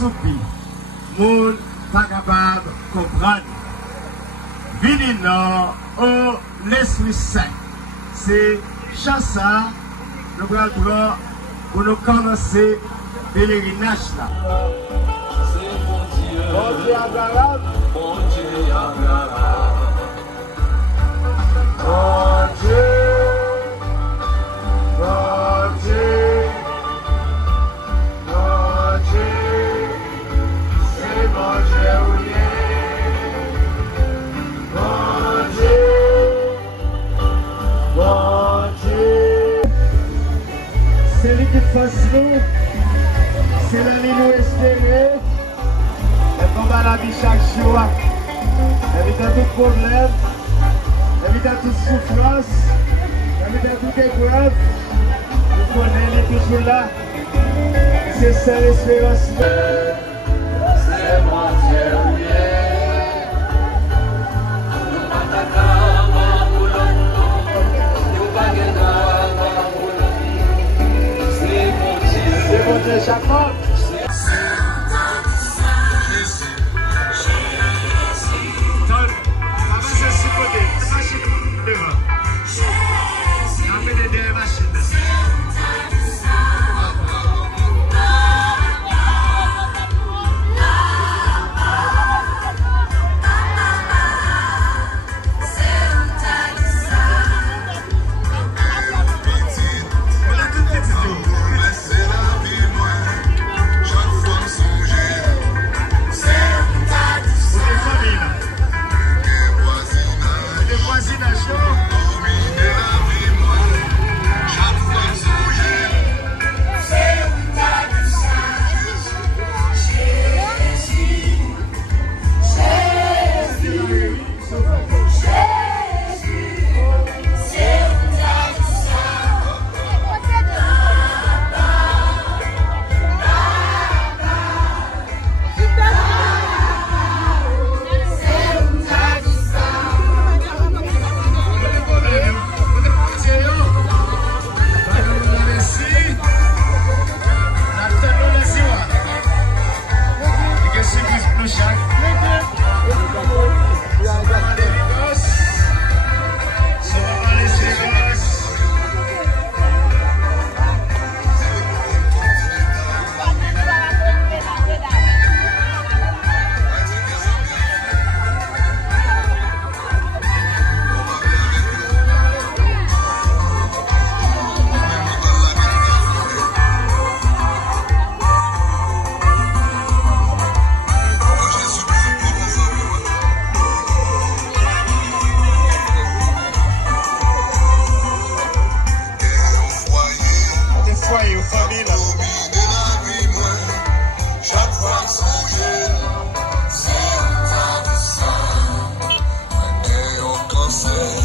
soupi, moun pas capable de comprendre. Vinino au l'Esprit Saint. C'est chassa, nous prenons pour nous commencer le pèlerinage là. Bon Dieu Abraham. Bon Dieu Abraham. Bon Dieu. Bon Dieu. Bon Dieu. C'est bon Dieu oui. Bon Dieu. Bon Dieu. C'est lui qui fasse nous. C'est la ligne nous espérer. Et combat la vie chaque jour. Éviter tout problème. Éviter toute souffrance. Éviter toute épreuve. Nous connaissons toujours là. C'est ça l'espérance. C'est mon Dieu, oui. C'est mon Dieu, Jacob.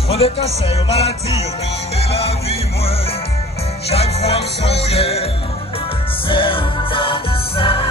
On est cancer, aux maladies. La vie, moi, chaque fois que songe, c'est un tas de sang.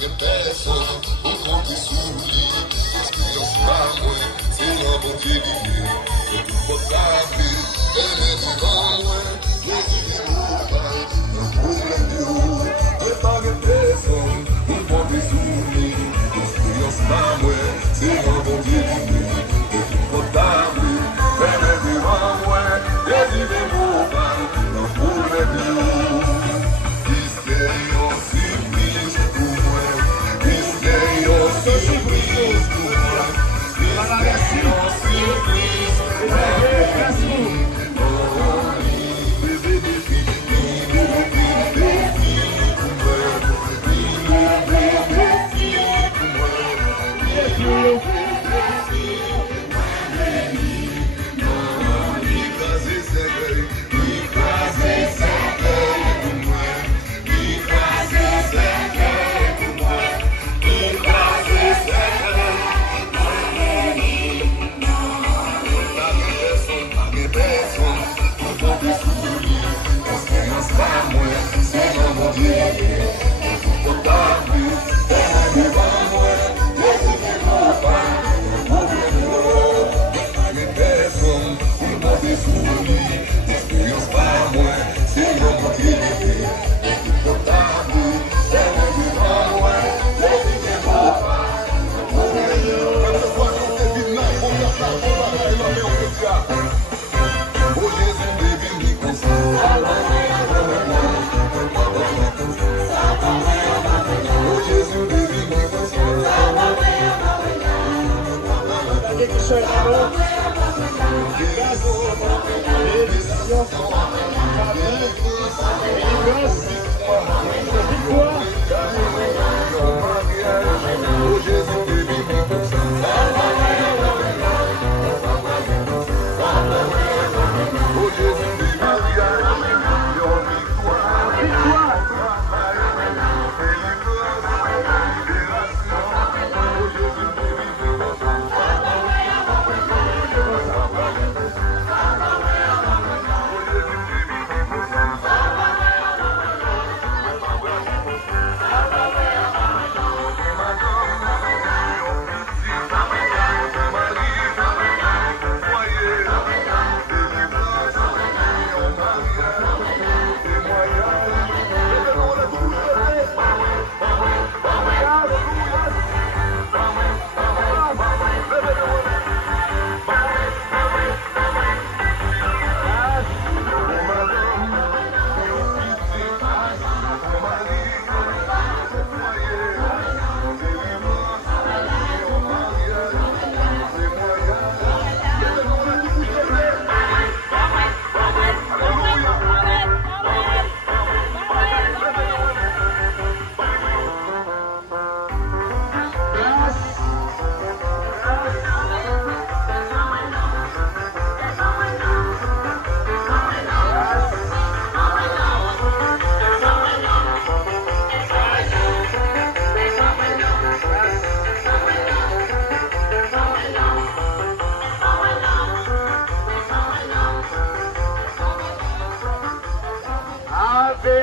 de personne, on compte sous lui. Expérience pas moi, c'est un bon Dieu lié. C'est tout votre café, elle est devant moi. Les idées pour pas, un problème de haut. Mais pas de personne, on compte sous lui. Expérience pas moi, c'est un bon Dieu lié. C'est tout votre café, elle est devant moi. Les idées pour pas, un problème de haut.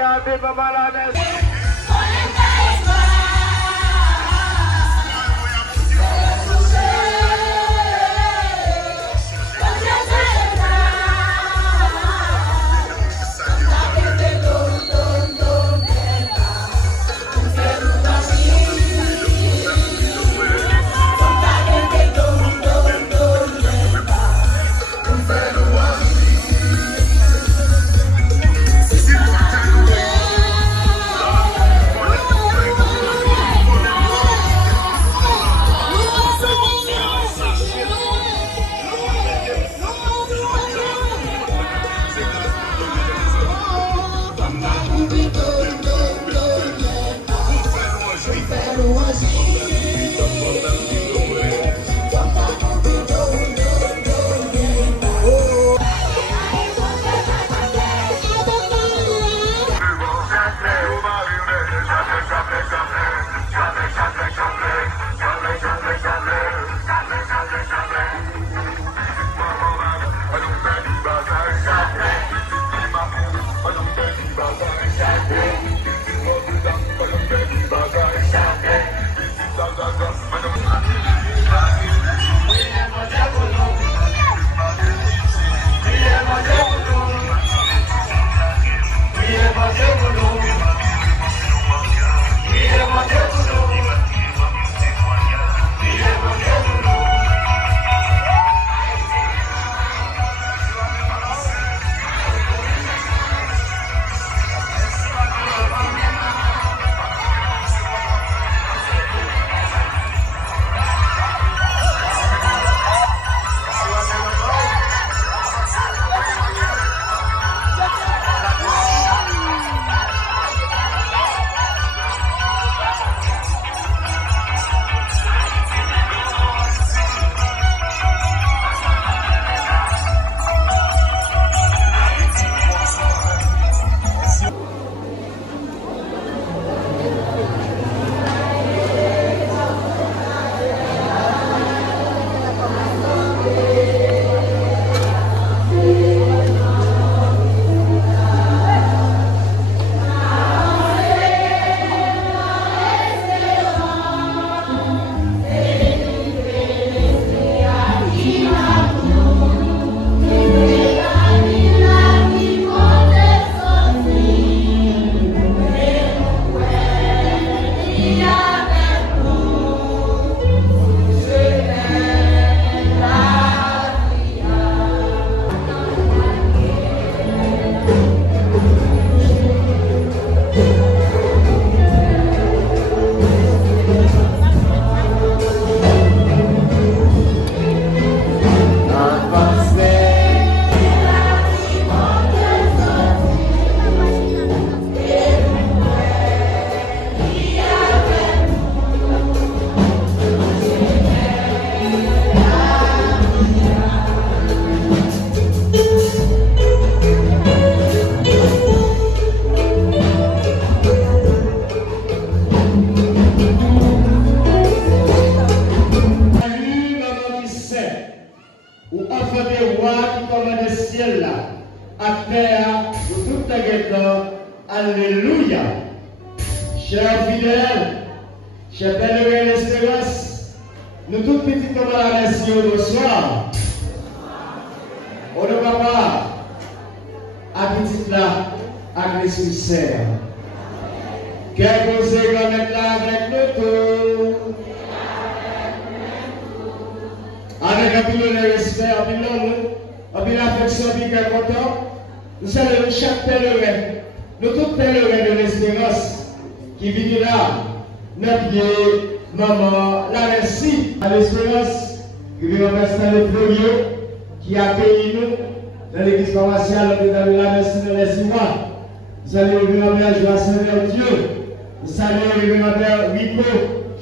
Ave, Babalades. Israël, chers pèlerins l'espérance, nous tous petits comme la nation bonsoir. On ne va pas à petit là, à l'esprit saint. Quel conseil qu'on met là avec nous tous. Avec un peu de respect, un peu d'affection, un peu de content, nous saluons chaque pèlerin, nous tous pèlerins de l'espérance qui viennent là, notre pied, maman, la merci à l'espérance, qui vient remercier le premier qui accueille nous dans l'église paroissiale de la merci dans les 6 mois. Nous saluons le révérend Joachim Dieu, nous saluons le révérend Rico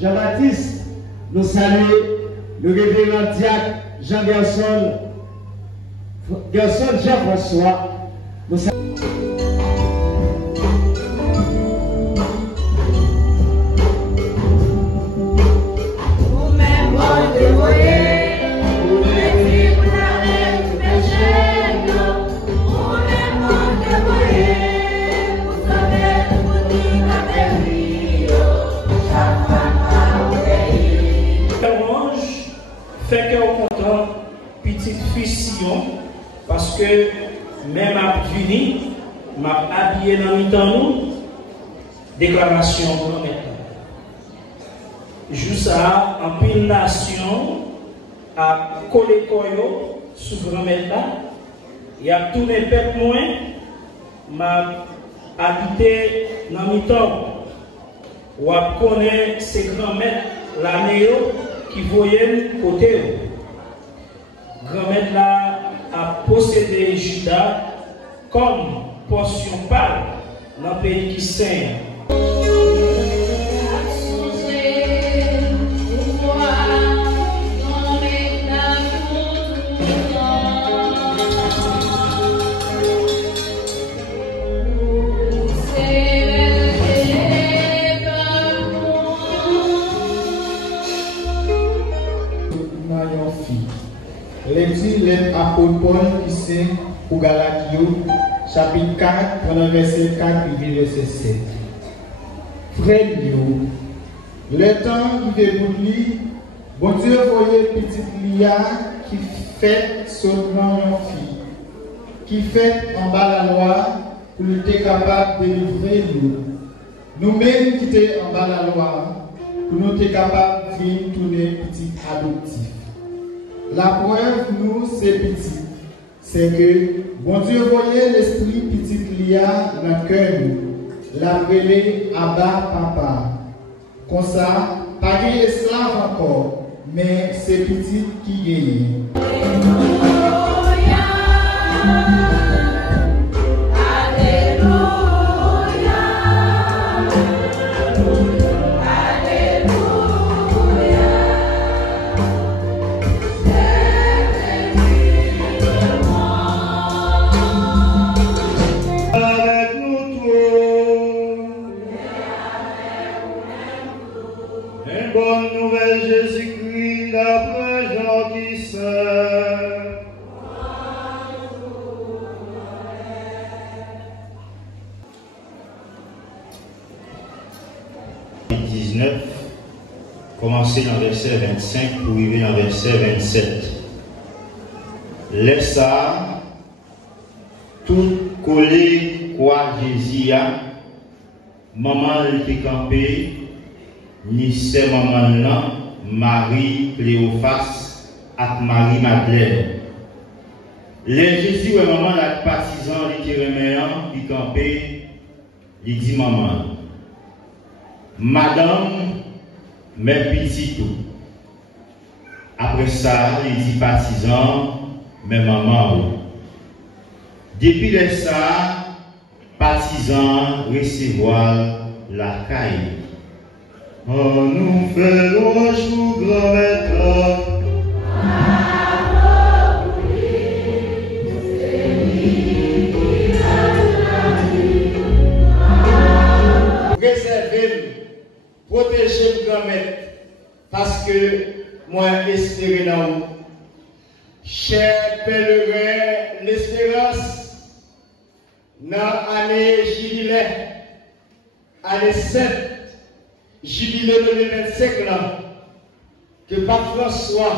Jean-Baptiste, nous saluons le révérend diacre Jean-Gerson Jean-François. Nous saluons fait que au content petite fille Sion parce que même à Vini m'a habillé dans mi-temps nous déclaration pour maintenant. Juste ça en pile nation à coller koyo sous grand là et à tous les peuples moins m'a habité dans mi-temps ou à connaître ces grands maîtres la néo qui voyait côté. Grand-mère là a possédé Juda comme portion pâle dans le pays qui saigne. L'apôtre Paul qui c'est pour Galatio, chapitre 4, pendant verset 4 et verset 7. Frère, le temps qui déboule, bon Dieu voyait petite Lia qui fait seulement une fille, qui fait en bas la loi pour être capable de délivrer nous. Nous-mêmes qui sommes en bas la loi, pour nous être capables de venir tourner petit adoptif. La preuve, nous, c'est petit. C'est que, bon Dieu voyait l'esprit petit Lia dans le cœur nous. L'appelé Abba Papa. Comme ça, pas esclave encore, mais c'est petit qui gagne. Bonne nouvelle Jésus-Christ, d'après Jean qui sert. 19, commencer dans verset 25 pour arriver dans verset 27. Laisse ça, tout collé quoi Jésus a, maman elle était campée, ni c'est maman là, Marie Cléophas et Marie Madeleine. Les Jésus et maman la partisan les Kéréméens qui campé, il dit maman. Madame, mes petits tout. Après ça, il dit partisan, mes mamans. Depuis les ça, partisan recevoir la caille. Oh, nous faisons chou grand maître. Réservez-le, protégez le grand maître, parce que moi, espérez dans vous. Chers pèlerins, l'espérance, dans l'année jubilée, année 7, jubilé 2025 là, que Pape François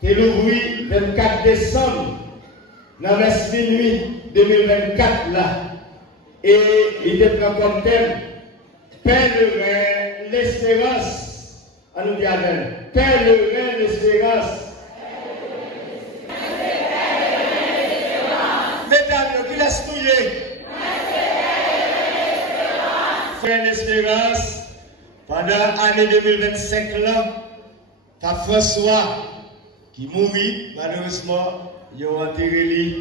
t'est l'ouvri 24 décembre, dans la minuit 2024 là, et il te prend comme thème, pèlerin l'espérance. À nous dire avec, pèlerin l'espérance. Mesdames, qui laisse mouiller. Pèlerin l'espérance. Pendant l'année 2025 là, Pape François qui mourit, malheureusement, il a enterré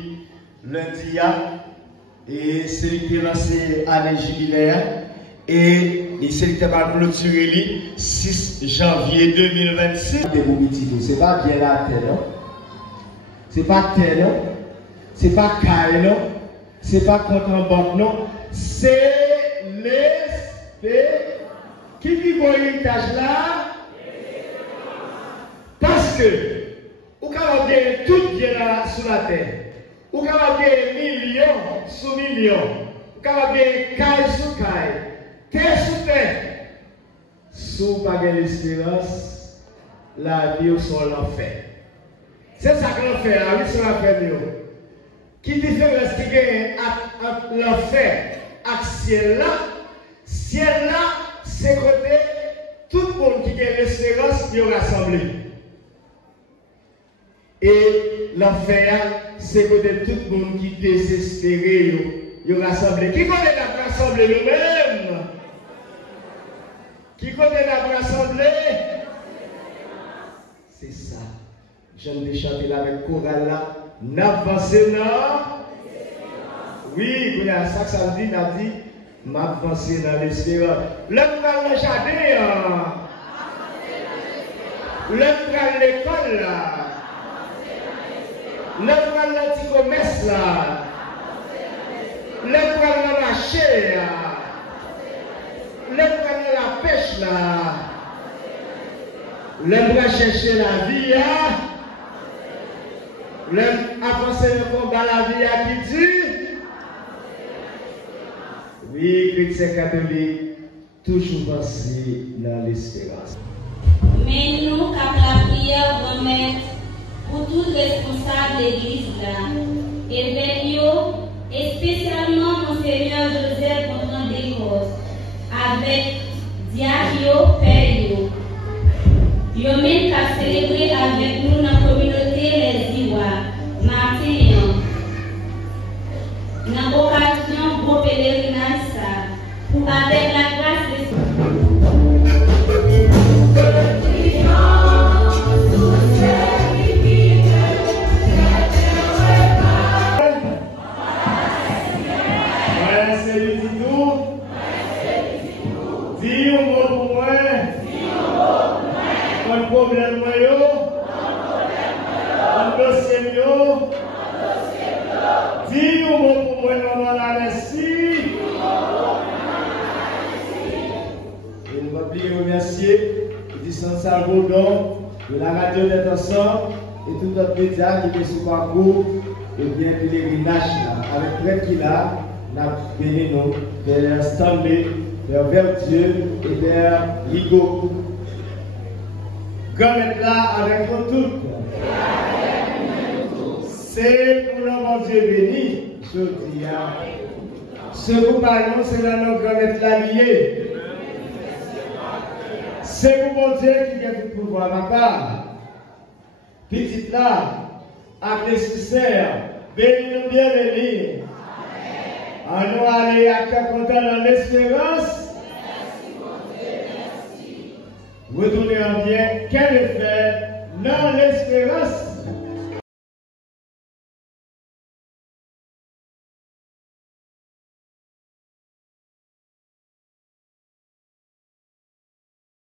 lundi et c'est lui qui a lancé l'année jubilaire et c'est lui qui a clôturé le 6 janvier 2026. C'est pas bien la terre, non? C'est pas terre, non? C'est pas caille, non? C'est pas compte en banque, non? C'est l'espérance. Qui vit mon héritage là? Parce que, vous avez bien tout bien là sur la terre. Vous avez bien millions sur millions. Vous avez bien caille sur caille. Terre sur terre. Si vous n'avez pas l'espérance, la vie est sur l'enfer. C'est ça que l'enfer, la vie sur l'enfer. Qui différence qui gagne entre l'enfer et le ciel là? Ciel là, c'est côté tout le monde qui a l'espérance qui est rassemblé. Et l'enfer, c'est côté tout le monde qui est désespéré, il est rassemblé. Qui connaît la rassemblé nous-mêmes? Qui connaît la rassemblé? C'est ça. J'aime de chanter là avec chorale là. N'avancez là. Oui, vous avez ça que ça me dit, n'a dit. M'avancer dans l'espérance. L'autre va le jardin. L'autre va l'école là. L'autre va le petit commerce là. L'autre va le marché là. L'autre va la pêche là. L'autre va chercher la vie là. L'autre avancer le combat la vie à qui tue. Oui, chrétien catholique, toujours penser dans l'espérance. Mais nous, quand la prière va mettre pour tous les responsables de l'église là, et Benio, et spécialement Monseigneur Joseph Bonton Descos, avec Diario Perio. Yo même qu'à célébrer avec nous dans la communauté les Iwa, Martin. Dans l'occasion pour pèlerinage pour avec la grâce de c'est le tout. Dis un mot pour moi. Pas de problème, pas de dossier. Dis un mot pour moi, maman la merci. Et nous allons remercier Edison Salvaudon de la radio d'être ensemble et tout notre média qui est sur parcours et bien pèlerinage avec prêtre qui là, nous avons béni nous vers Stanley, vers Verdieu et vers Ligo. Grand être là avec nous tous. C'est pour notre Dieu béni, je dis. Ce que nous parlons, c'est dans notre grand être là lié. C'est pour mon Dieu qui a tout pouvoir, ma part. Petite là, avec l'Esprit Saint, bénis-nous bien bénis. En nous aller à content dans l'espérance. Retournez en bien, quel effet dans l'espérance.